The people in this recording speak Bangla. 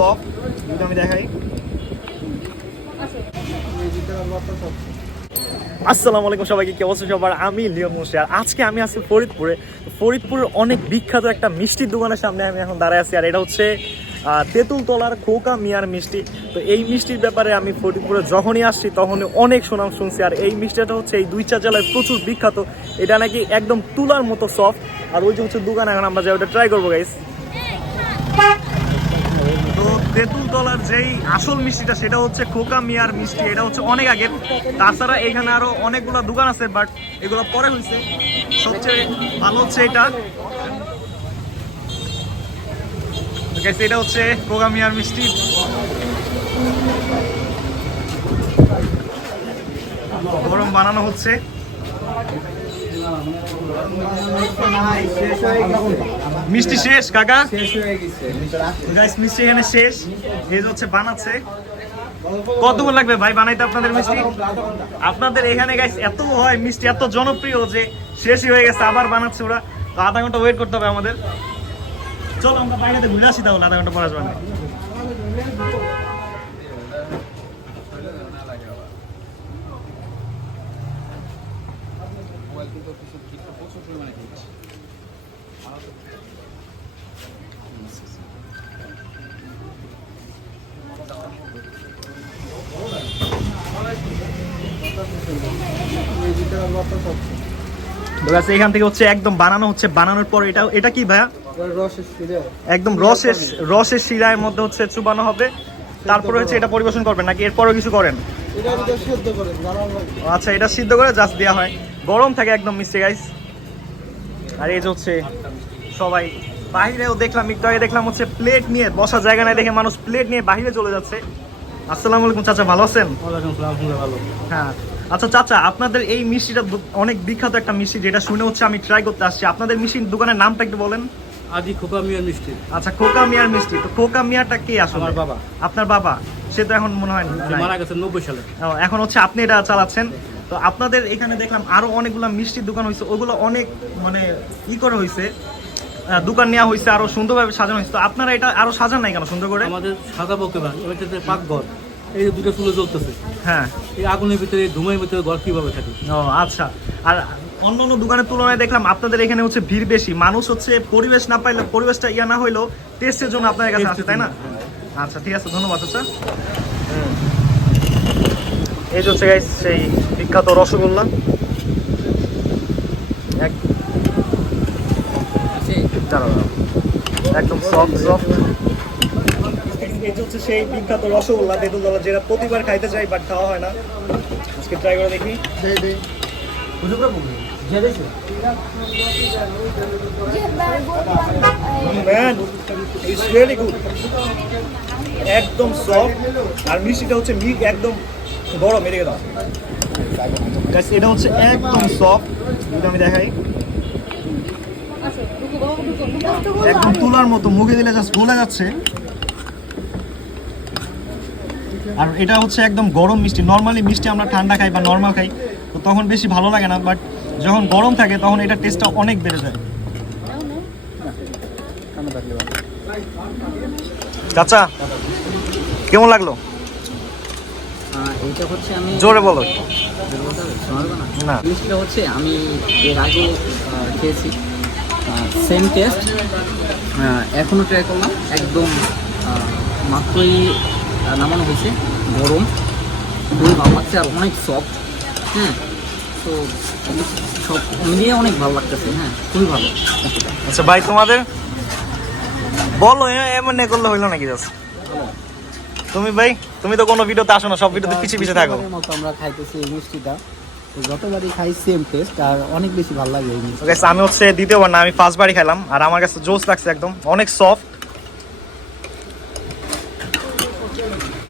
সফট, যদি আমি দেখাই। আসসালামু আলাইকুম সবাইকে, কি অবস্থা সবার? আমি লিওন মুশার। আজকে আমি আছি ফরিদপুরে। ফরিদপুরের অনেক বিখ্যাত একটা মিষ্টির দোকানের সামনে আমি এখন দাঁড়ায় আছি, আর এটা হচ্ছে তেঁতুলতলার খোকা মিয়ার মিষ্টি। তো এই মিষ্টির ব্যাপারে আমি ফরিদপুরে যখনই আসছি তখনই অনেক সুনাম শুনছি, আর এই মিষ্টিটা হচ্ছে এই 2-4 জেলায় প্রচুর বিখ্যাত। এটা নাকি একদম তুলার মতো সফট, আর ওই যে হচ্ছে দোকান, এখন আমরা যাই ওটা ট্রাই করবো গাইস। তো তেঁতুলতলার যেই আসল মিষ্টিটা সেটা হচ্ছে খোকা মিয়ার মিষ্টি। এটা হচ্ছে অনেক আগের, তাছাড়া এখানে আরো অনেকগুলো দোকান আছে, বাট এগুলো পরে হয়েছে। সবচেয়ে ভালো হচ্ছে এটা, এটা হচ্ছে খোকা মিয়ার মিষ্টি। গরম বানানো হচ্ছে। মিষ্টি শেষ কাকা, মিষ্টি এখানে শেষ। এই হচ্ছে বানাচ্ছে। কতক্ষণ লাগবে ভাই বানাইতে আপনাদের মিষ্টি? আপনাদের এখানে গাইস এত হয় মিষ্টি, এত জনপ্রিয় যে শেষই হয়ে গেছে, আবার বানাচ্ছে ওরা। তো আধা ঘন্টা ওয়েট করতে হবে আমাদের। চলো আমরা বাইরে ঘুরে আসি, তাহলে আধা ঘন্টা পর আসবে না। এখান থেকে হচ্ছে একদম বানানো হচ্ছে, বানানোর পর এটা কি ভাইয়া? একদম রসের শিরার মধ্যে হচ্ছে চুবানো হবে, তারপরে হচ্ছে এটা পরিবেশন করবেন নাকি এরপরও কিছু করেন? আচ্ছা, এটা সিদ্ধ করে জাস্ট দেওয়া হয়, গরম থাকে একদম মিষ্টি গাইস। আর এই যে হচ্ছে সবাই বাহিরেও দেখলাম, একটু আগে দেখলাম হচ্ছে প্লেট নিয়ে, বসার জায়গা নাই দেখে মানুষ প্লেট নিয়ে বাহিরে চলে যাচ্ছে। আসসালামু আলাইকুম চাচা, ভালো আছেন? হ্যাঁ, আচ্ছা চাচা, আপনাদের এই মিষ্টিটা অনেক বিখ্যাত একটা মিষ্টি, যেটা শুনে হচ্ছে আমি ট্রাই করতে আসছি। আপনাদের মিষ্টির দোকানের নামটা একটু বলেন। আদি খোকা মিয়ার মিষ্টি। আচ্ছা, খোকা মিয়ার মিষ্টি। তো খোকা মিয়াটা কে আসলে? আমার বাবা। আপনার বাবা? সে তো এখন মনে হয় মারা গেছে 90 সালে। এখন হচ্ছে আপনি এটা চালাচ্ছেন। তো আপনাদের এখানে দেখলাম আরো অনেকগুলো মিষ্টির দোকান হয়েছে, ওগুলো অনেক মানে করে হয়েছে, দোকান নেওয়া হয়েছে, আরো সুন্দরভাবে সাজানো হয়েছে। তো আপনারা এটা আরো সাজান নাই কেন সুন্দর করে? আমাদের সাজাবো কেমন, এটাতে পাকঘর, এই যে দুটো চুলো জ্বলতেছে, হ্যাঁ, এই আগুনের ভিতরে ধুমের ভিতরে ঘর কিভাবে থাকে। ও আচ্ছা। আর অন্যান্য দোকানের তুলনায় দেখলাম আপনাদের এখানে হচ্ছে ভিড় বেশি, মানুষ হচ্ছে পরিবেশ না পাইলে, পরিবেশটা ইয়া না হইলেও টেস্টের জন্য আপনাদের কাছে আসে, তাই না? আচ্ছা ঠিক আছে, ধন্যবাদ আচ্ছা। এই হচ্ছে গাইস সেই বিখ্যাত রসগোল্লা, একদম সফট সফট। এই হচ্ছে সেই বিখ্যাত রসগোল্লা তেঁতুলতলা, যেটা প্রতিবার খাইতে চাই বাট খাওয়া হয় না। আজকে ট্রাই করে দেখি। একদম সফট, আর মিষ্টিটা হচ্ছে একদম গরম। এদিকে দাও, এটা হচ্ছে একদম সফট, যদি আমি দেখাই। একদম তুলার মতো, মুখে দিলে জাস্ট গলে যাচ্ছে। আর এটা হচ্ছে একদম গরম মিষ্টি। নর্মালি মিষ্টি আমরা ঠান্ডা খাই বা নর্মাল খাই, তো তখন বেশি ভালো লাগে না, বাট যখন গরম থাকে তখন এটা টেস্টটা অনেক বেড়ে যায়। চাচা কেমন লাগলো? এইটা হচ্ছে আমি জোরে বলো না, জিনিসটা হচ্ছে আমি এর আগে খেয়েছি, সেম টেস্ট, এখনও ট্রাই করলাম। একদম মাত্রই নামানো হয়েছে, গরম, খুবই ভালো লাগছে, আর অনেক সফট। হ্যাঁ, তো সব মিলিয়ে অনেক ভালো লাগতেছে। হ্যাঁ, খুবই ভালো। আচ্ছা ভাই, তোমাদের বলো, এমন করলে হইলো নাকি? তুমি ভাই, তুমি তো কোনো ভিডিওতে আসো না, সব ভিডিওতে পিছিয়ে থাকো। আমরা খাইতেছি এই মিষ্টিটা, যতবারই খাই সেম টেস্ট, আর অনেক বেশি ভালো লাগে এই মিষ্টি। আমি হচ্ছে দ্বিতীয়বার না, আমি ফার্স্টবারই খেলাম, আর আমার কাছে জোস লাগছে, একদম অনেক সফট।